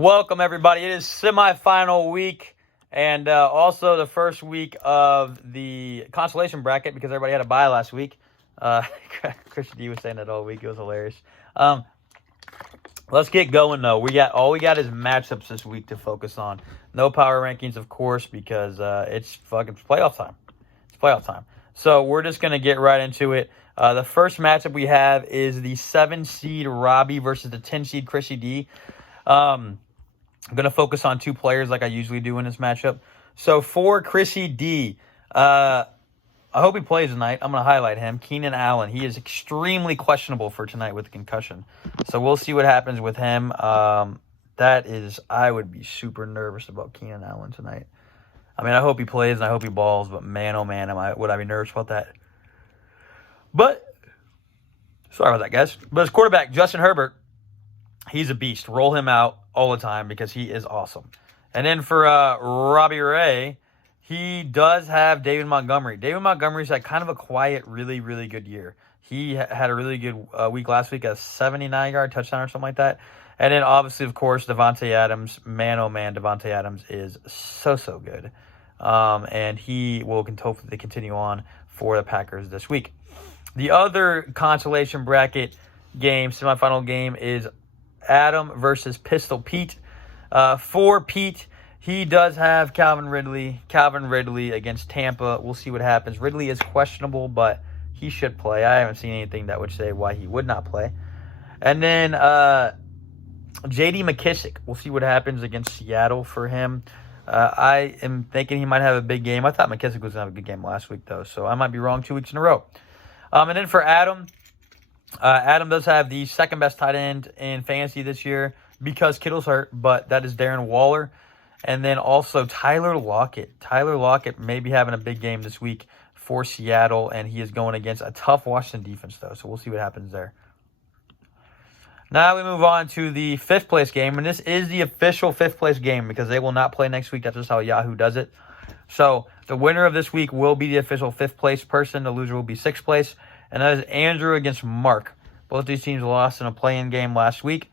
Welcome, everybody. It is semifinal week and also the first week of the consolation bracket because everybody had a bye last week. Christian D was saying that all week. It was hilarious. Let's get going, though. All we got is matchups this week to focus on. No power rankings, of course, because it's playoff time. It's playoff time. So we're just going to get right into it. The first matchup we have is the 7-seed Robbie versus the 10-seed Chrissy D. I'm going to focus on two players like I usually do in this matchup. So for Chrissy D, I hope he plays tonight. I'm going to highlight him. Keenan Allen. He is extremely questionable for tonight with a concussion. So we'll see what happens with him. I would be super nervous about Keenan Allen tonight. I mean, I hope he plays and I hope he balls, but man, oh man, would I be nervous about that. But, sorry about that, guys. But his quarterback, Justin Herbert, he's a beast. Roll him out all the time because he is awesome. And then for Robbie Ray, he does have David Montgomery. David Montgomery's had kind of a quiet, really, really good year. He had a really good week last week, a 79-yard touchdown or something like that. And then, obviously, of course, Devontae Adams. Man, oh, man, Devontae Adams is so good. And he will hopefully continue on for the Packers this week. The other consolation bracket game, semifinal game, is Adam versus Pistol Pete. For Pete, he does have Calvin Ridley. Calvin Ridley against Tampa. We'll see what happens. Ridley is questionable, but he should play. I haven't seen anything that would say why he would not play. And then J.D. McKissick. We'll see what happens against Seattle for him. I am thinking he might have a big game. I thought McKissick was going to have a good game last week, though, so I might be wrong 2 weeks in a row. And then for Adam, Adam does have the second best tight end in fantasy this year because Kittle's hurt, but that is Darren Waller. And then also Tyler Lockett. Tyler Lockett may be having a big game this week for Seattle, and he is going against a tough Washington defense, though, so we'll see what happens there. Now we move on to the fifth place game, and this is the official fifth place game because they will not play next week. That's just how Yahoo does it. So the winner of this week will be the official fifth place person. The loser will be sixth place, and that is Andrew against Mark. Both these teams lost in a play-in game last week.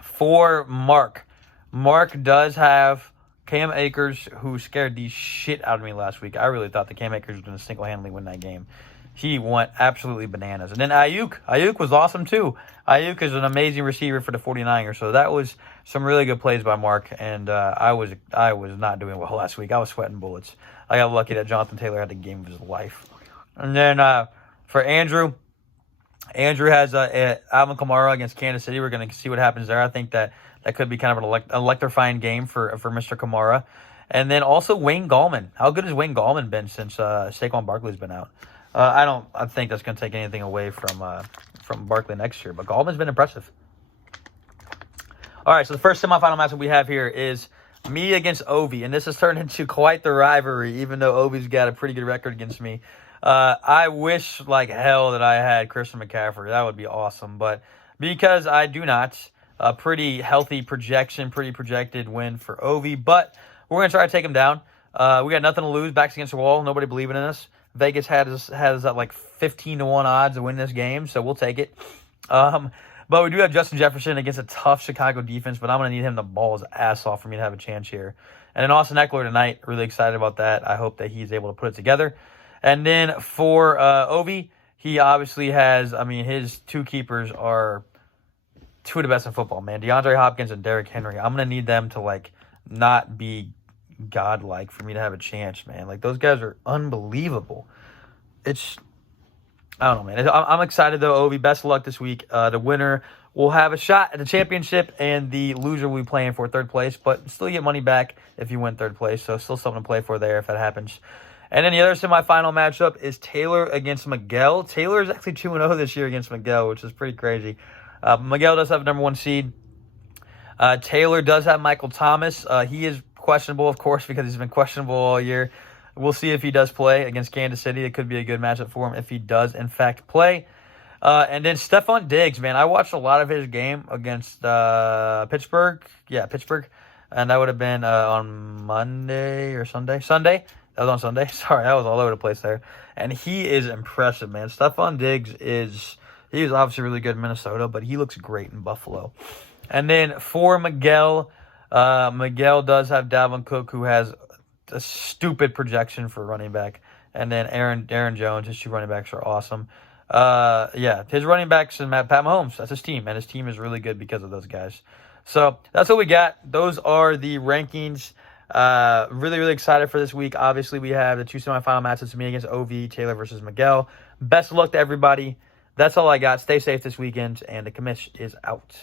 For Mark, Mark does have Cam Akers, who scared the shit out of me last week. I really thought that Cam Akers was going to single-handedly win that game. He went absolutely bananas. And then Ayuk. Ayuk was awesome, too. Ayuk is an amazing receiver for the 49ers. So that was some really good plays by Mark. And I was not doing well last week. I was sweating bullets. I got lucky that Jonathan Taylor had the game of his life. And then for Andrew, Andrew has Alvin Kamara against Kansas City. We're going to see what happens there. I think that could be kind of an electrifying game for Mr. Kamara. And then also Wayne Gallman. How good has Wayne Gallman been since Saquon Barkley's been out? I think that's going to take anything away from Barkley next year, but Gallman's been impressive. All right, so the first semifinal matchup we have here is me against Ovi, and this has turned into quite the rivalry, even though Ovi's got a pretty good record against me. I wish like hell that I had Christian McCaffrey. That would be awesome, but because I do not, a pretty healthy projection, pretty projected win for Ovi, but we're going to try to take him down. We got nothing to lose, backs against the wall, nobody believing in us. Vegas has like 15-1 odds to win this game, so we'll take it. But we do have Justin Jefferson against a tough Chicago defense, but I'm going to need him to ball his ass off for me to have a chance here. And then Austin Eckler tonight, really excited about that. I hope that he's able to put it together. And then for Ovi, he obviously has, his two keepers are two of the best in football, man. DeAndre Hopkins and Derrick Henry. I'm going to need them to, not be godlike for me to have a chance, man. Those guys are unbelievable. I don't know, man. I'm excited, though, Ovi. Best of luck this week. The winner will have a shot at the championship, and the loser will be playing for third place, but still get money back if you win third place, so still something to play for there if that happens. And then the other semifinal matchup is Taylor against Miguel. Taylor is actually 2-0 this year against Miguel, which is pretty crazy. Miguel does have number one seed. Taylor does have Michael Thomas. He is questionable, of course, because he's been questionable all year. We'll see if he does play against Kansas City. It could be a good matchup for him if he does, in fact, play. And then Stephon Diggs, man. I watched a lot of his game against Pittsburgh. Yeah, Pittsburgh. And that would have been on Monday or Sunday. Sunday. That was on Sunday. Sorry, I was all over the place there. And he is impressive, man. Stephon Diggs he was obviously really good in Minnesota, but he looks great in Buffalo. And then for Miguel, Miguel does have Dalvin Cook, who has a stupid projection for running back. And then Aaron Jones, his 2 running backs are awesome. Yeah, his running backs and Pat Mahomes, that's his team. And his team is really good because of those guys. So that's what we got. Those are the rankings. Really, really excited for this week. Obviously, we have the 2 semifinal matches, me against OV, Taylor versus Miguel. Best of luck to everybody. That's all I got. Stay safe this weekend, and the commish is out.